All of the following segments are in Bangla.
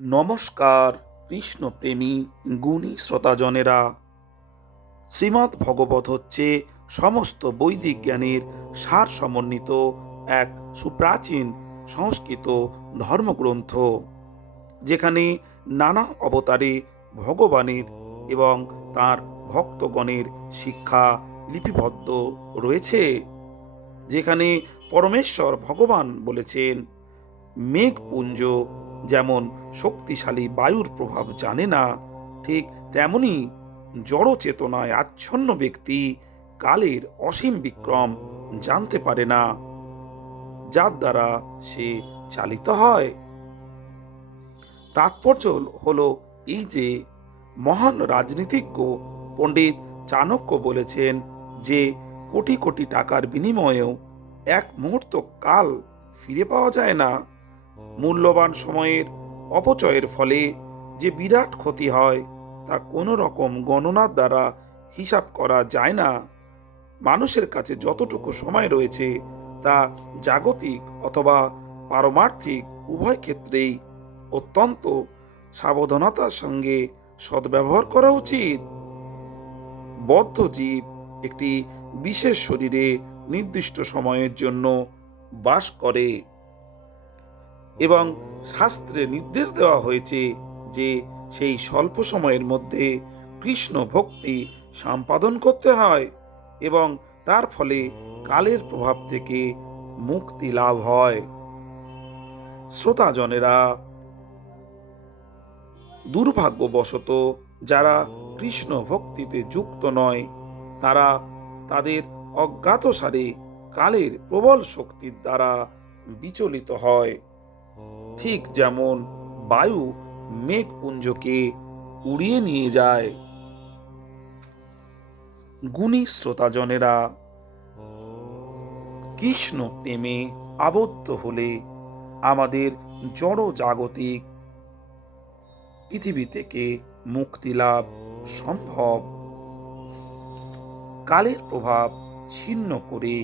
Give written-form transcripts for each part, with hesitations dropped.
নমস্কার কৃষ্ণপ্রেমী গুণী শ্রোতাজনেরা। শ্রীমদ্ ভগবত হচ্ছে সমস্ত বৈদিক জ্ঞানের সার সমন্বিত এক সুপ্রাচীন সংস্কৃত ধর্মগ্রন্থ, যেখানে নানা অবতারে ভগবানের এবং তার ভক্তগণের শিক্ষা লিপিবদ্ধ রয়েছে। যেখানে পরমেশ্বর ভগবান বলেছেন, মেঘপুঞ্জ যেমন শক্তিশালী বায়ুর প্রভাব জানে না, ঠিক তেমনি জড় চেতনায় আচ্ছন্ন ব্যক্তি কালের অসীম বিক্রম জানতে পারে না, যার দ্বারা সে চালিত হয়। তাৎপর্য হলো এই যে, মহান রাজনীতিজ্ঞ পণ্ডিত চাণক্য বলেছেন যে কোটি কোটি টাকার বিনিময়েও এক মুহূর্ত কাল ফিরে পাওয়া যায় না। মূল্যবান সময়ের অপচয়ের ফলে যে বিরাট ক্ষতি হয় তা কোনো রকম গণনার দ্বারা হিসাব করা যায় না। মানুষের কাছে যতটুকু সময় রয়েছে তা জাগতিক অথবা পারমার্থিক উভয় ক্ষেত্রেই অত্যন্ত সাবধানতার সঙ্গে সদ্ব্যবহার করা উচিত। বদ্ধ জীব একটি বিশেষ শরীরে নির্দিষ্ট সময়ের জন্য বাস করে এবং শাস্ত্রে নির্দেশ দেওয়া হয়েছে যে সেই স্বল্প সময়ের মধ্যে কৃষ্ণ ভক্তি সম্পাদন করতে হয় এবং তার ফলে কালের প্রভাব থেকে মুক্তি লাভ হয়। শ্রোতাজনেরা, দুর্ভাগ্যবশত যারা কৃষ্ণ ভক্তিতে যুক্ত নয়, তারা তাদের অজ্ঞাতসারে কালের প্রবল শক্তির দ্বারা বিচলিত হয়। ঠিক যেমন বায়ু মেঘপুঞ্জকে উড়িয়ে নিয়ে যায়। গুণী শ্রোতাজনেরা, কৃষ্ণ প্রেমে আবদ্ধ হলে আমাদের জড় জাগতিক পৃথিবী থেকে মুক্তি লাভ সম্ভব। কালের প্রভাব ছিন্ন করে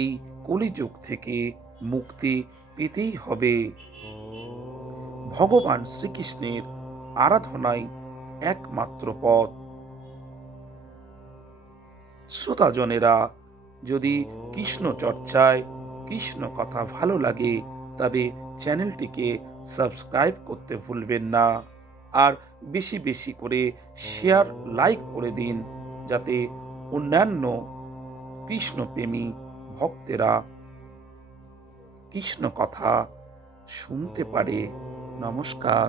এই কলিযুগ থেকে মুক্তি পেতেই হবে। ভগবান শ্রীকৃষ্ণের আরাধনাই একমাত্র পথ। শ্রোতাজনেরা, যদি কৃষ্ণ চর্চায় কৃষ্ণ কথা ভালো লাগে তবে চ্যানেলটিকে সাবস্ক্রাইব করতে ভুলবেন না, আর বেশি বেশি করে শেয়ার লাইক করে দিন, যাতে অন্যান্য কৃষ্ণপ্রেমী ভক্তেরা কৃষ্ণ কথা শুনতে পারে। নমস্কার।